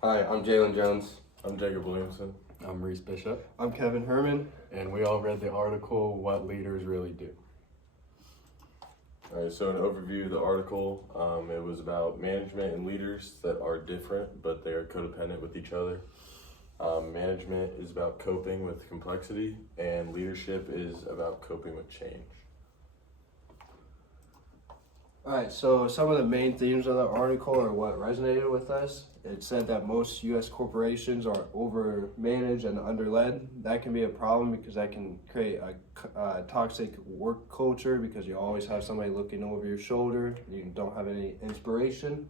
Hi, I'm Jalen Jones. I'm Jacob Williamson. I'm Reece Bishop. I'm Kevin Herman. And we all read the article, What Leaders Really Do. All right, so an overview of the article, it was about management and leaders that are different, but they are codependent with each other. Management is about coping with complexity, and leadership is about coping with change. Alright, so some of the main themes of the article are what resonated with us. It said that most U.S. corporations are over-managed and under-led. That can be a problem because that can create a toxic work culture because you always have somebody looking over your shoulder. You don't have any inspiration.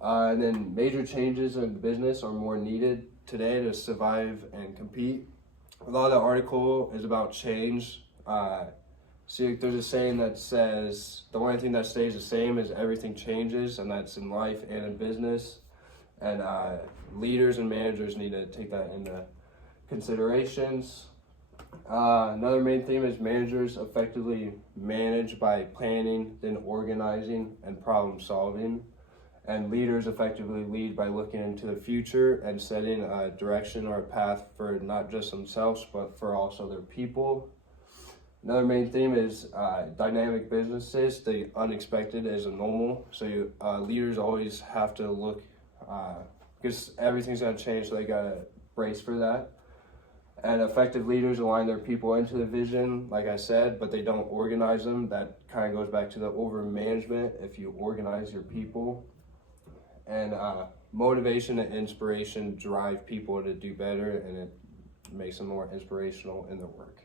And then major changes in business are more needed today to survive and compete. A lot of the article is about change. See, there's a saying that says the only thing that stays the same is everything changes, and that's in life and in business. And leaders and managers need to take that into considerations. Another main theme is managers effectively manage by planning, then organizing, and problem solving. And leaders effectively lead by looking into the future and setting a direction or a path for not just themselves, but for also their people. Another main theme is dynamic businesses. The unexpected is a normal. So leaders always have to look, because everything's going to change, so they got to brace for that. And effective leaders align their people into the vision, like I said, but they don't organize them. That kind of goes back to the over management if you organize your people. And motivation and inspiration drive people to do better, and it makes them more inspirational in their work.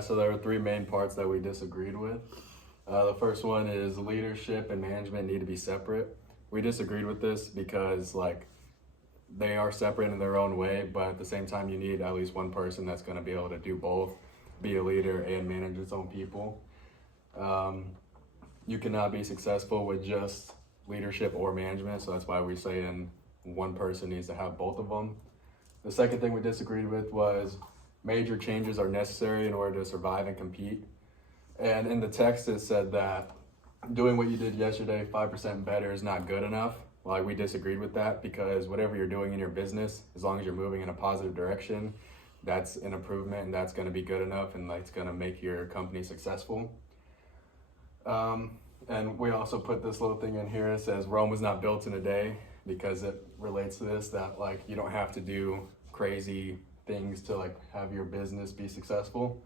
So there were three main parts that we disagreed with. The first one is leadership and management need to be separate. We disagreed with this because they are separate in their own way, but at the same time you need at least one person that's going to be able to do both, be a leader and manage its own people. You cannot be successful with just leadership or management, so that's why we're saying one person needs to have both of them. The second thing we disagreed with was major changes are necessary in order to survive and compete. And in the text it said that doing what you did yesterday 5% better is not good enough. We disagreed with that because whatever you're doing in your business, as long as you're moving in a positive direction, that's an improvement and that's going to be good enough and it's going to make your company successful. And we also put this little thing in here that says Rome was not built in a day, because it relates to this, that you don't have to do crazy things to have your business be successful.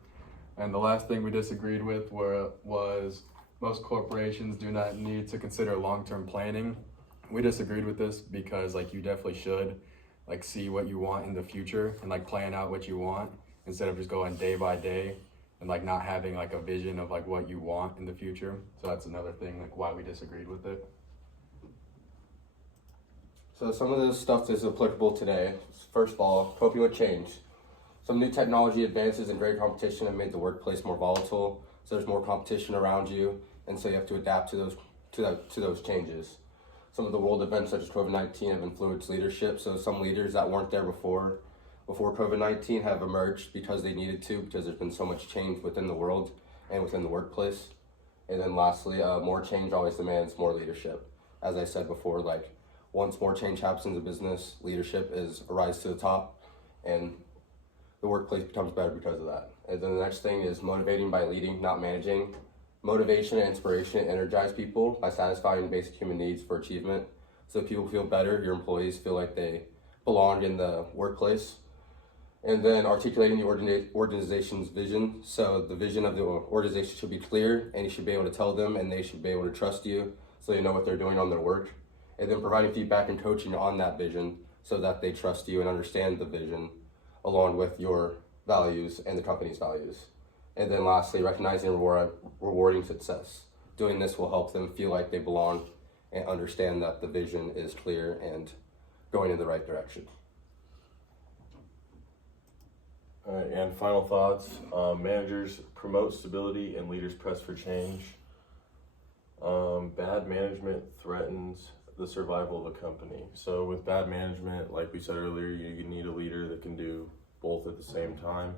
And the last thing we disagreed with was most corporations do not need to consider long-term planning. We disagreed with this because you definitely should see what you want in the future and plan out what you want instead of just going day by day and not having a vision of what you want in the future. So that's another thing why we disagreed with it. So some of this stuff is applicable today. First of all, coping with change. Some new technology advances and great competition have made the workplace more volatile. So there's more competition around you, and so you have to adapt to those changes. Some of the world events such as COVID-19 have influenced leadership. So some leaders that weren't there before COVID-19 have emerged because they needed to, because there's been so much change within the world and within the workplace. And then lastly, more change always demands more leadership. As I said before, once more change happens in the business, leadership is a rise to the top, and the workplace becomes better because of that. And then the next thing is motivating by leading, not managing. Motivation and inspiration energize people by satisfying basic human needs for achievement. So people feel better, your employees feel like they belong in the workplace. And then articulating the organization's vision. So the vision of the organization should be clear, and you should be able to tell them, and they should be able to trust you so they know what they're doing on their work. And then providing feedback and coaching on that vision so that they trust you and understand the vision along with your values and the company's values. And then lastly, recognizing and rewarding success. Doing this will help them feel like they belong and understand that the vision is clear and going in the right direction. All right, and final thoughts. Managers promote stability and leaders press for change. Bad management threatens the survival of a company. So with bad management, like we said earlier, you need a leader that can do both at the same time.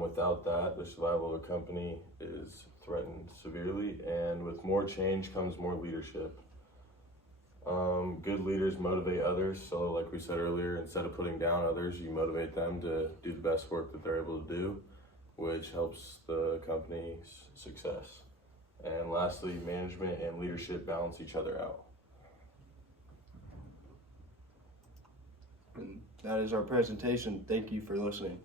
Without that, the survival of a company is threatened severely, and with more change comes more leadership. Good leaders motivate others. So like we said earlier, instead of putting down others, you motivate them to do the best work that they're able to do, which helps the company's success. And lastly, management and leadership balance each other out. And that is our presentation. Thank you for listening.